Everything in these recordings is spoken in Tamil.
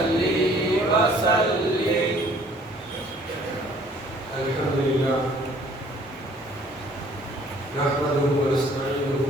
وصلي وسلم. الحمد لله. نحمده ونستعينه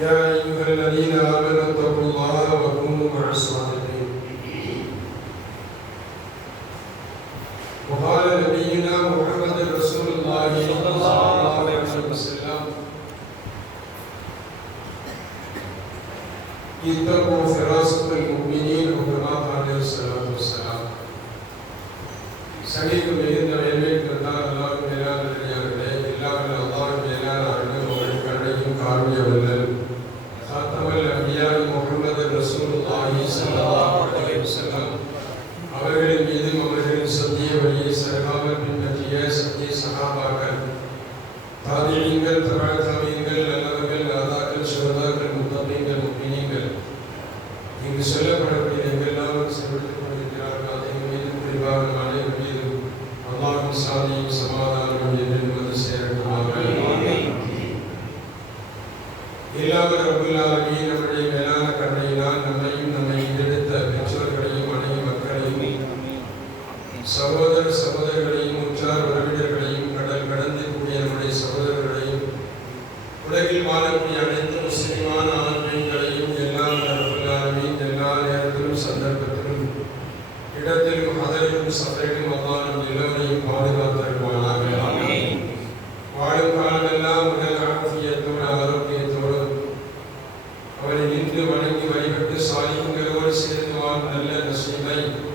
يا أيها الذين آمنوا اتقوا الله وكونوا مع الصادقين. a Bíblia canção em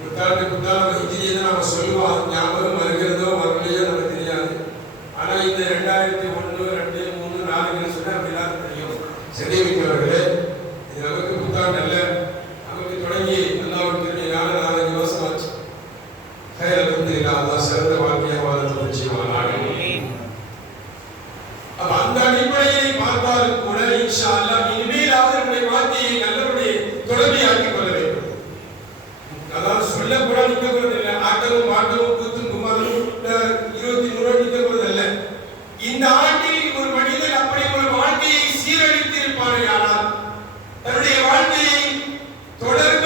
புத்தாண்டு புத்தாண்டு ஹிஜியை நம்ம சொல்லுவோம் ஞாபகம் வருகிறதோ வரலையோ நமக்கு தெரியாது. ஆனால் இந்த ரெண்டாயிரத்தி ஒன்று ரெண்டு மூணு நாலு சொன்னால் அப்படிலாம் தெரியும். சரி இருப்பார்கள் ஆனால் தன்னுடைய வாழ்க்கையை தொடர்ந்து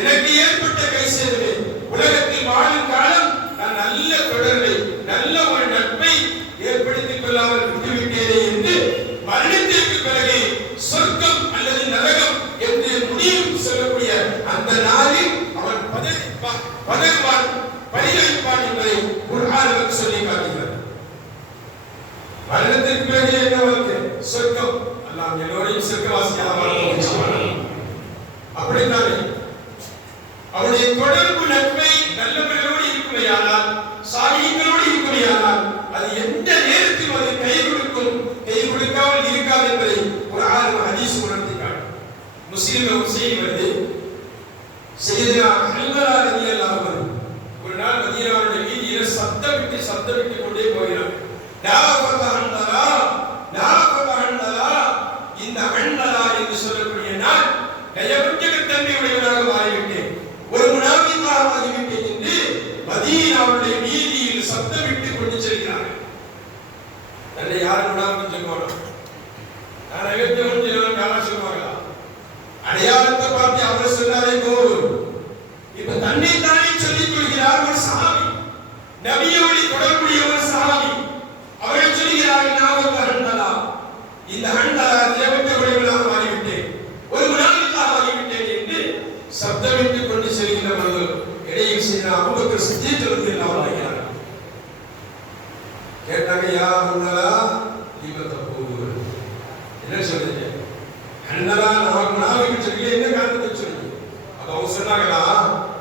எனக்கு ஏற்பட்ட கை சேதமே. உலகத்தில் வாழும் காலம் நான் நல்ல தொடர்பை நல்ல ஒரு நட்பை ஏற்படுத்திக் கொள்ளாமல் விட்டுவிட்டேன் என்று மரணத்திற்கு பிறகு சொர்க்கம் அல்லது நரகம் என்று முடியும் சொல்லக்கூடிய அந்த நாளில் அவன் பதவிப்பான் பதவிப்பான் பரிகளிப்பான் என்பதை ஒரு ஆர்வம் சொல்லி காட்டுகிறார் மரணத்திற்கு பிறகு என்ன சொர்க்கம். அல்லாம் எல்லோரையும் சொர்க்கவாசியாக முஸ்லீம் முஸ்லீம் வந்து செய்தா அல்வரா ரவி அல்லாமல் சத்தம் விட்டு சத்தம் விட்டு கொண்டே போகிறார் இந்த அண்ணலா என்று சொல்லக்கூடிய நான் தயவுட்டு தன்மையுடையவராக மாறி நன்மை சொல்லிக் கொள்கிறார் ஒரு சாமி. நபியோடு தொடர்புடைய ஒரு சாமி. அவர்கள் சொல்கிறார்கள் நான் ஒரு ஹண்டலா இந்த ஹண்டலா தேவத்தை மாறிவிட்டேன். ஒரு முனாவிக்காக மாறிவிட்டேன் என்று சப்தமிட்டுக் கொண்டு செல்கிறவர்கள் இடையில் செய்த அவங்களுக்கு சித்தியத்திலிருந்து என்ன வருகிறார் கேட்டாங்க யா ஹண்டலா தீபத்தை போகுவது என்ன சொல்றீங்க ஹண்டலா நான் முனாவிக்கு சொல்லி என்ன காரணத்தை சொல்லி அப்ப அவங்க சொன்னாங்களா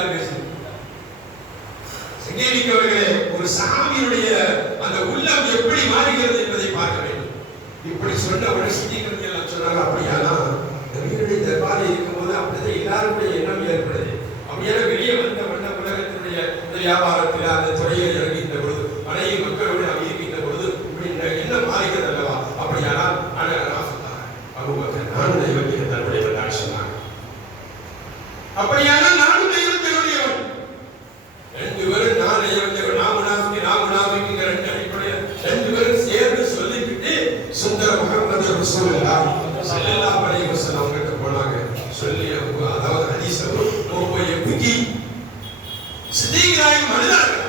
எல்லாரும் பேசணும் ஒரு சாமியுடைய அந்த உள்ளம் எப்படி மாறுகிறது என்பதை பார்க்க வேண்டும். இப்படி சொன்ன உடனே சிந்திக்கிறது எல்லாம் சொன்னாங்க அப்படியானா நவீனுடைய தர்பாரி இருக்கும்போது அப்படிதான் எல்லாருடைய எண்ணம் ஏற்படுது. அப்படியான வெளியே வந்த வண்ண உலகத்தினுடைய வியாபாரத்தில் அந்த செல்லாம் செல்லாம் பழைய செல்லம் அவங்ககிட்ட போனாங்க. சொல்லி அதாவது ஹதீஸ் நோக்கை புக்கி சித்திகராய் மனிதர்கள்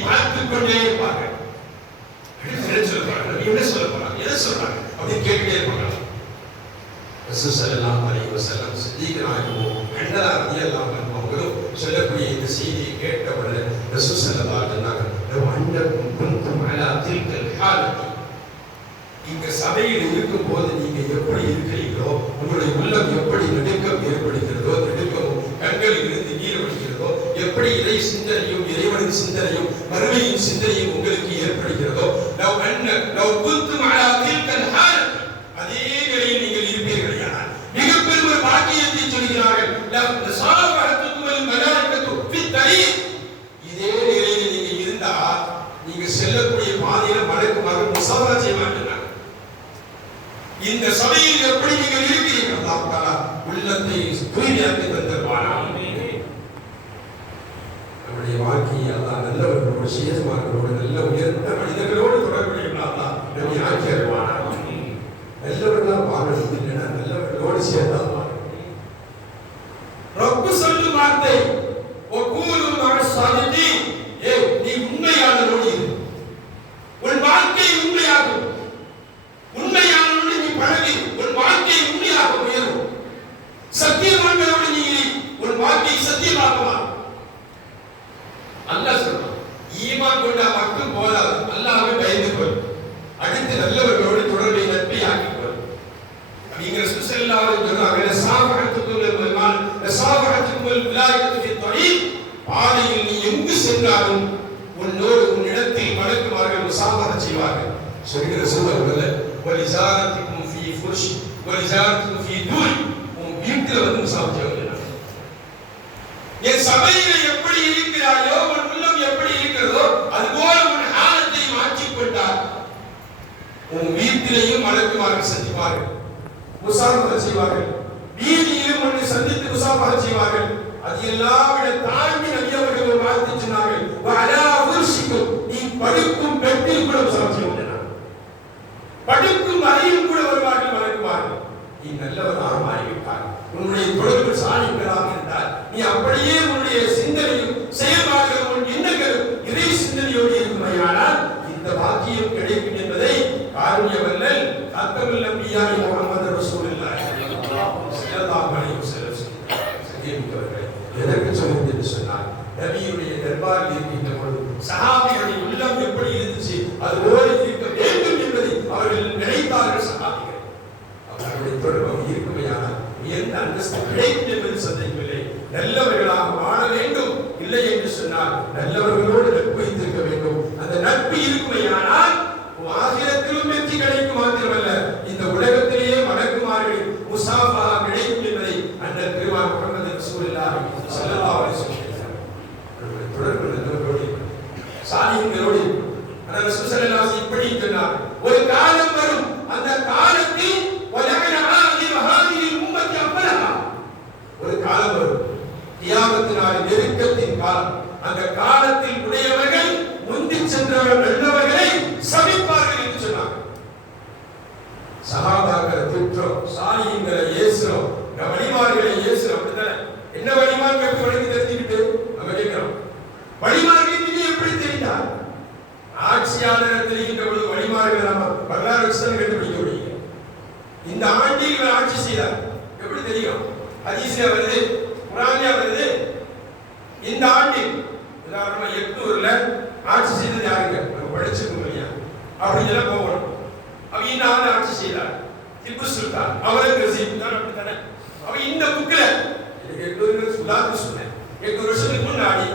பார்த்து கொண்டே இருப்பாங்க என்ன சொல்ல போறாங்க? என்ன சொல்ல இந்த செய்தியை கேட்டவுடனே ரசூசல்லா சொன்னாங்க அண்டக்கும் குந்தும் அலா தில்கல் இங்க சபையில் இருக்கும் நீங்க எப்படி இருக்கிறீங்களோ உங்களுடைய உள்ளம் எப்படி நடுக்கம் ஏற்படுகிறதோ நடுக்கமும் கண்களில் இருந்து நீர் வருகிறதோ எப்படி இதை சிந்தனையும் அல்லாஹ்வின் சிந்தனையும் மறுமையின் சிந்தனையும் உங்களுக்கு ஏற்படுகிறதோ? லவ் அன்ன லவ் குந்தும் அலா தில்கல் ஹால் அதே நிலையில் நீங்கள் இருப்பீர்களானால் மிகப்பெரும் ஒரு பாக்கியத்தை சொல்கிறார்கள். லவ் சாபஹத்துக்கும் மலாயிகத்து ஃபி தரீக் இதே நிலையில் நீங்க இருந்தா நீங்க செல்லக்கூடிய பாதையில மலக்குமார்கள் முசாஃபா செய்ய மாட்டாங்க இந்த சபையில் எப்படி நீங்கள் இருக்கிறீர்கள் அல்லாஹ் தஆலா உள்ளத்தை தூய்மையாக்கி தந்தருவானா வாழ்க்கையை அல்லாஹ் நல்லவர்களோடு சேதமார்களோடு நல்ல உயர்ந்த மனிதர்களோடு தொடர்புடையவர்களா அல்லாஹ் நம்மை ஆக்கி அருவானா நல்லவர்களா வாழணும் இல்லைன்னா நல்லவர்களோடு சேர்ந்தா வாழணும் ரப்பு சொல்லும் வார்த்தை ஒக்கூலு மக சாதித்தி ஏ நீ உண்மையாளனோடு இரு உன் வாழ்க்கை உண்மையாகும் உண்மையாளனோடு நீ பழகி உன் வாழ்க்கை உண்மையாக உயரும் சத்தியமானவரோடு நீ இரு உன் வாழ்க்கை சத்தியமாகுமா அல்லாஹ் சொல்றான் ஈமான் கொண்டா மட்டும் போதாது. அல்லாவே பயந்து கொள். அடுத்து நல்லவர்களோடு தொடர்பை நட்பை ஆக்கிக்கொள் அப்படிங்கிற சுசல்லாவது சொன்னாங்க. சாபகத்துக்குள் வருமான் சாபகத்துக்குள் விலாயத்துக்கு தொழில் பாதையில் நீ எங்கு சென்றாலும் உன்னோடு உன்னிடத்தில் மலக்குமார்கள் முசாபக செய்வார்கள். சொல்கிற சொல்வார்கள் வலிசாரத்துக்கும் ஃபீ ஃபுர்ஷ் வலிசாரத்துக்கும் ஃபீ தூய் உன் வீட்டில் வந்து முசாபக செய்வாங்க என் சபையிலே எப்படி இருக்கிறாயோ உன் உள்ளம் எப்படி இருக்கிறதோ அதுபோல உன் ஆழத்தை மாற்றிக் கொண்டார் உன் வீட்டிலேயும் செய்வார்கள். சந்திப்பார்கள் செய்வார்கள். வீதியிலும் உன்னை சந்தித்து முசாஃபக செய்வார்கள். அது எல்லாவிட தாண்டி நபி அவர்கள் ஒரு வாழ்த்து சொன்னார்கள். நீ படுக்கும் பெட்டில் கூட முசாஃபக செய்வார்கள் படுக்கும் அறையில் கூட வருவார்கள் வணங்குவார்கள் நீ நல்லவராக மாறிவிட்டார் உன்னுடைய தொழில்கள் சாணிகளாக என்றால் நீ அப்படியே உன்னுடைய சிந்தனையும் செயல்பாடுகளும் உன் எண்ணங்களும் இறை சிந்தனையோடு இருக்குமையானால் இந்த வாக்கியம் கிடைக்கும் என்பதை காரணியவல்லல் கத்தமில் நம்பியாரி முகமது ரசூலுல்லாஹி ஸல்லல்லாஹு அலைஹி வஸல்லம் சத்தியமிக்கவர்களே எதற்கு சொன்னது என்று சொன்னால் நபியுடைய தர்பாரில் இருக்கின்ற பொழுது சஹாபிகளுடைய உள்ளம் எப்படி இருந்துச்சு அது போல இருக்க வேண்டும் என்பதை அவர்கள் நினைத்தார்கள் சஹாபிகள் அவர்களுடைய தொடர்பு இருக்குமையானால் உயர்ந்த அந்தஸ்து கிடைக்கும் என்பது சந்தேகமில்லை நல்லவர்களாக வாழ வேண்டும். இல்லை என்று சொன்னால் நல்லவர்களோடு நட்பு வைத்திருக்க வேண்டும் அந்த நட்பு இருக்குமையானால் ஆகிரத்திலும் வெற்றி கிடைக்கும் மாத்திரமல்ல இந்த உலகத்திலேயே மணக்குமார்கள் முசாஃபா கிடைக்கும் என்பதை அண்ணன் பெருமான் முகமது ரசூலுல்லாஹி ஸல்லல்லாஹு அலைஹி வஸல்லம் அவர்களுடைய தொடர்பு நல்லவர்களோடு சாலிகளோடு ஆனால் ரசூல் ஸல்லல்லாஹு அலைஹி இப்படி சொன்னார் ஒரு காலம் வரும் அந்த காலத்தில் வலகன ஆதி மஹாதிரி உம்மத்தி அப்பலஹா ஒரு காலம் வரும் கியாமத்தினால் நெருக்கத்தின் காலம் அந்த காலத்தில் உடையவர்கள் முந்தி சென்றவர்கள் நல்லவர்களை சபிப்பார்கள் என்று சொன்னார் சகாபாக்களை திட்டுறோம் சாலியங்களை ஏசுறோம் நம்ம வழிமார்களை ஏசுறோம் அப்படித்தானே என்ன வழிமார்கள் எப்படி வழங்கி தெரிஞ்சுக்கிட்டு நம்ம கேட்கிறோம் வழிமார்கள் நீங்க எப்படி தெரிந்தார் ஆட்சியாளர் தெரிகின்ற பொழுது வழிமார்கள் நம்ம வரலாறு வச்சு தான் கண்டுபிடிக்க முடியும் இந்த ஆண்டில் இவர் ஆட்சி செய்தார் எப்படி தெரியும் ஹதீஸ்ல வருது குரான்ல வருது இந்த ஆண்டில் உதாரணமா எட்நூறுல ஆட்சி செய்தது யாருங்க நம்ம படிச்சிருக்கோம் இல்லையா அப்படின்னு எல்லாம் போகணும் அவ இந்த ஆண்டு ஆட்சி செய்தார் திப்பு சுல்தான் அவுரங்கசீப் தான் அப்படித்தானே அவ இந்த புக்ல எனக்கு எட்நூறு சுல்லாத்து சொன்னேன் எட்நூறு வருஷத்துக்கு முன்னாடி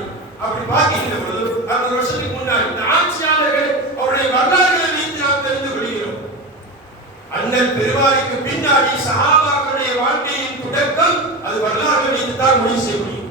அப்படி பார்க்கின்ற பொழுது அறுநூறு வருஷத்துக்கு முன்னாடி இந்த ஆட்சியாளர்கள் அவருடைய வரலாறுகளை வைத்து நாம் தெரிந்து கொள்கிறோம் அண்ணன் பெருமாளுக்கு பின்னாடி சஹாபாக்களுடைய வாழ்க்கையின் தொடக்கம் அது வரலாறு வைத்து தான் முடிவு செய்ய முடியும்.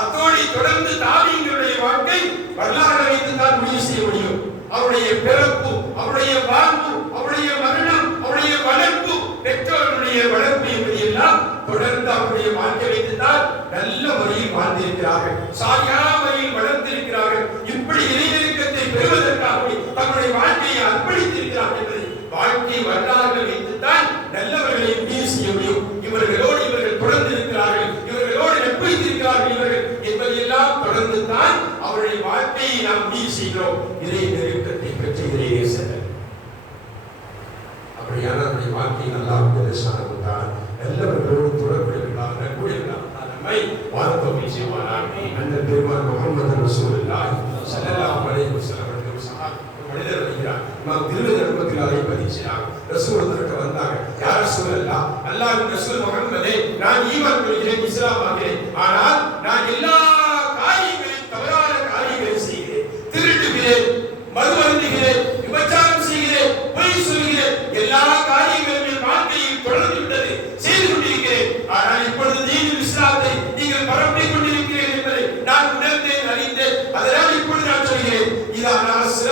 அத்தோடு தொடர்ந்து தாபியங்களுடைய வாழ்க்கை வரலாறு வைத்து தான் முடிவு செய்ய முடியும். அவருடைய பிறப்பு அவருடைய வாழ்வு அவருடைய மரணம் அவருடைய வளர்ப்பு பெற்றோருடைய வளர்ப்பு என்பது எல்லாம் தொடர்ந்து அவருடைய வாழ்க்கை வைத்து தான் நல்ல முறையில் வாழ்ந்திருக்கிறார்கள். சாயா முறையில் வளர்ந்திருக்கிறார்கள் இப்படி இறைநெருக்கத்தை பெறுவதற்காக தங்களுடைய வாழ்க்கையை அர்ப்பணித்திருக்கிறார்கள் என்பதை வாழ்க்கை வரலாறுகள் வைத்துத்தான் நல்லவர்களை முடிவு செய்ய முடியும் இவர்களோடு இவர்கள் தொடர்ந்து இருக்கிறார்கள் இவர்களோடு நட்புத்திருக்கிறார்கள் இவர்கள் என்பதையெல்லாம் தொடர்ந்து தான் அவருடைய வாழ்க்கையை நாம் முடிவு இதய நெருக்கத்தை பெற்ற இறை நேசங்கள் அப்படியான நம்முடைய வாழ்க்கை நல்லா சார்ந்தால் நல்லவர்களோடு தொடர்புடையவர்களாக நட்புடையவர்களாக நம்மை வாழ்த்தொகை செய்வானார் அந்த பெருமான் முகமது ரசூலுல்லாஹி ஸல்லல்லாஹு அலைஹி வஸல்லம் அவர்கள் சஹாபி மனிதர் வருகிறார். நாம் திருவித நம்பத்தில் அதை பதிச்சார் ரசூல் வந்தாங்க யார் ரசூல் அல்லா அல்லாஹ் ரசூல்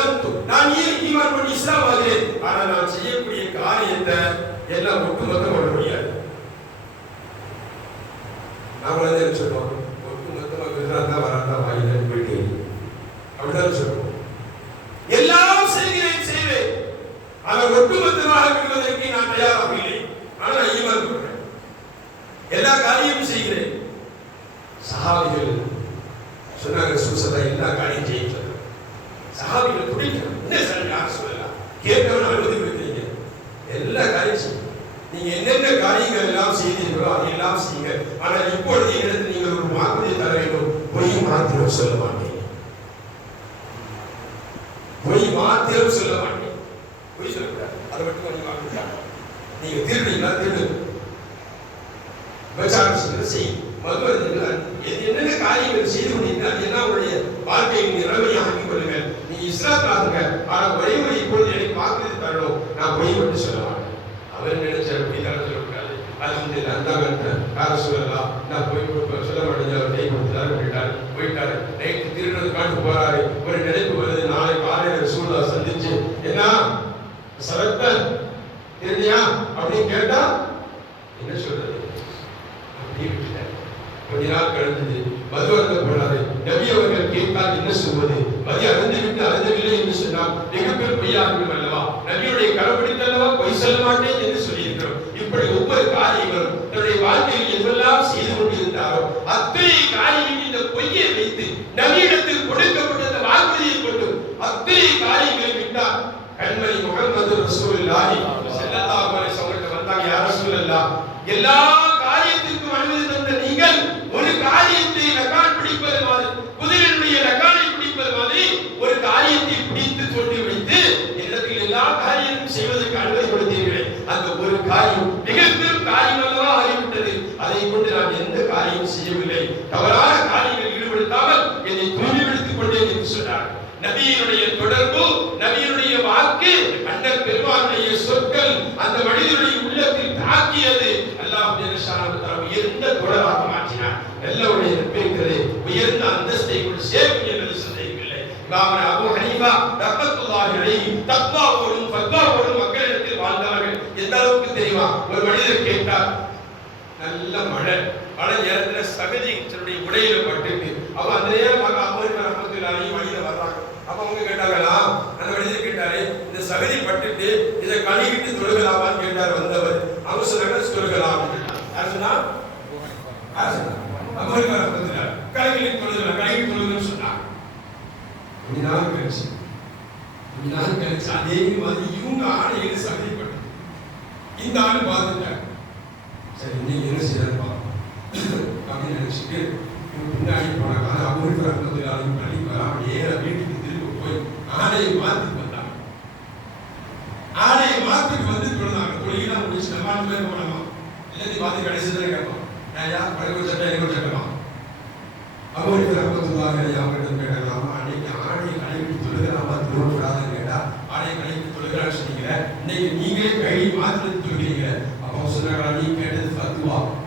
அஸ்லம்து நான் ஏன் ஈமான் பண்ணி இஸ்லாம் ஆகிறேன்? ஆனா நான் செய்யக்கூடிய காரியத்தை எல்லாம் ஒட்டுமொத்த பண்ண முடியாது. நாம என்ன சொல்றோம் ஒட்டுமொத்தமா விடுறாந்தா வராந்தா வாயில போயிட்டு அப்படிதான் சொல்றோம் எல்லாம் செய்கிறேன் செய்வேன். அவன் ஒட்டுமொத்தமாக விடுவதற்கு நான் தயாராக இல்லை. ஆனா ஈமான் பண்றேன் எல்லா காரியமும் செய்கிறேன். சஹாபிகள் சொன்னாங்க சுசதா எல்லா காரியம் செய்யும் சொல்றாங்க சஹாபிகள் என்ன சார் யார் சொல்லலாம்? கேட்டவன் அனுமதி கொடுக்குறீங்க? எல்லா காரியம் செய்யும் நீங்க என்னென்ன காரியங்கள் எல்லாம் செய்தீர்களோ அதையெல்லாம் செய்யுங்க. ஆனால் இப்பொழுது என்னிடத்தில் நீங்கள் ஒரு வாக்குறுதி தர வேண்டும். பொய் மாத்திரம் சொல்ல மாட்டேன். பொய் மாத்திரம் சொல்ல மாட்டேன். பொய் சொல்லக்கூடாது. அதை மட்டும் கொஞ்சம் வாக்குறுதி நீங்க திருடுறீங்களா திருடுங்க. விபச்சாரம் செய்வது செய் மது என்னென்ன காரியங்கள் செய்து கொண்டீங்கன்னா அது என்ன உங்களுடைய வாழ்க்கையை நிலைமையை ஆனா ஒரே இப்பொழுது எனக்கு வாக்குறுதி தரணும். நான் பொய் மட்டும் சொல்ல அவன் அவர் நினைச்ச பொய் தர சொல்லக்கூடாது அது வந்து நந்தாங்க கார சொல்லலாம் நான் போய் கொடுப்பேன் சொல்ல மாட்டேங்க அவர் கை கொடுத்தாரு விட்டார் போயிட்டாரு. நைட்டு திருடுறதுக்காண்டு போறாரு ஒரு நினைப்பு வருது. நாளை காலையில சூழ்நிலை சந்திச்சு என்ன? சரத்த தெரியா அப்படின்னு கேட்டா என்ன சொல்றது? அப்படியே விட்டுட்டார். கொஞ்ச நாள் கழிஞ்சது. மது போனாரு. நபி அவர்கள் கேட்டால் என்ன சொல்வது மதி அருந்து விட்டு அருந்தவில்லை என்று சொன்னால் மிகப்பெரும் பொய்யாகும் அல்லவா நபியுடைய கடைபிடித்தல்லவா பொய் சொல்ல மாட்டேன் என்று சொல்லியிருக்கிறோம் இப்படி ஒவ்வொரு காரியங்களும் தன்னுடைய வாழ்க்கையில் எதுவெல்லாம் செய்து கொண்டிருந்தாரோ அத்தனை காரியங்கள் இந்த பொய்யை வைத்து நபியிடத்தில் கொடுக்கப்பட்ட அந்த வாக்குறுதியை கொண்டு அத்தனை காரியங்களை விட்டார் கண்மணி முகமது ரசூலுல்லாஹி ஸல்லல்லாஹு அலைஹி வஸல்லம் வந்தாங்க யா ரசூலல்லாஹ் எல்லா காரியத்திற்கும் அனுமதி தந்த நீங்கள் ஒரு காரியத்தை லகான் பிடிப்பது மாதிரி குதிரையினுடைய லகானை பிடிப்பது மாதிரி ஒரு காரியத்தை பிடித்து கொண்டு வைத்து என்னிடத்தில் எல்லா காரியமும் செய்வதற்கு அனுமதி கொடுத்தீர்களே அந்த ஒரு காரியம் மிக பெரும் காரியம் அல்லவா ஆகிவிட்டது அதை கொண்டு நான் எந்த காரியம் செய்யவில்லை தவறான காரியங்களில் ஈடுபடுத்தாமல் என்னை தூய்மைப்படுத்திக் கொண்டேன் என்று சொன்னார். நபியினுடைய தொடர்பு நபியினுடைய வாக்கு அந்த பெருமானுடைய சொற்கள் அந்த மனிதனுடைய உள்ளத்தில் தாக்கியது அல்லாஹ் ஜெல்லஷானஹு உயர்ந்த தொடராக மாற்றினார். எல்லோருடைய நட்பெங்கிறது உயர்ந்த அந்தஸ்தை கொண்டு சேர்க்கும் என்பது சந்தேகமில்லை. இமாம் அபூ ஹனீஃபா ரஹ்மத்துல்லாஹி அலைஹி தக்வாவோடும் ஃபத்வாவோடும் மக்களிடத்தில் வாழ்ந்தவர்கள் எந்த அளவுக்கு தெரியுமா? ஒரு மனிதர் கேட்டார் நல்ல மழை மழை நேரத்தில் சகதி தன்னுடைய உடையில பட்டு அவ அந்த நேரம் அமெரிக்க ரஹமத்துல்லாஹி வழியில வர்றாங்க. அப்ப அவங்க கேட்டாங்களா? அந்த வழியில கேட்டாரு இந்த சகதி பட்டுட்டு இதை கழுவிட்டு தொழுகலாமான்னு கேட்டார் வந்தவர். அவங்க சொன்னாங்க தொழுகலாம் யார் சொன்னா? யார் ரஹமத்துல்லாஹி கழுவிட்டு தொழுகலாம் கழுவிட்டு தொழுகணும்னு சொன்னாங்க. கொஞ்ச நாள் கழிச்சு கொஞ்ச நாள் கழிச்சு அதே மாதிரி இவங்க ஆணையில் சகதிப்பட்டு இந்த ஆள் பார்த்துட்டு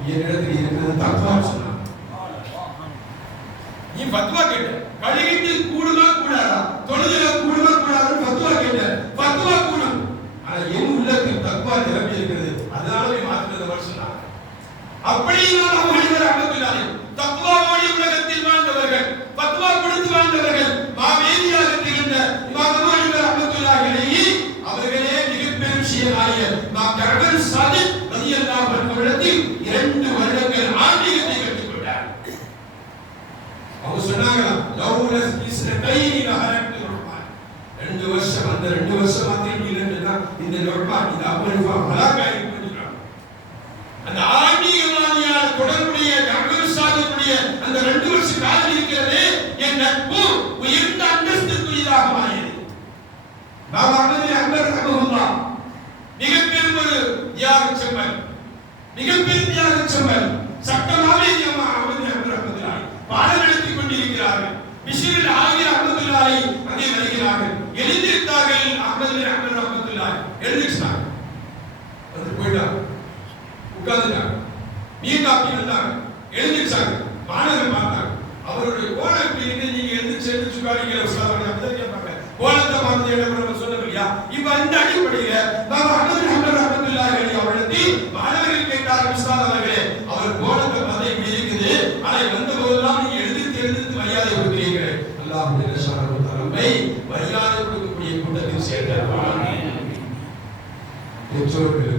என்னிடத்தில் இருக்கிறது தக்வான்னு стороны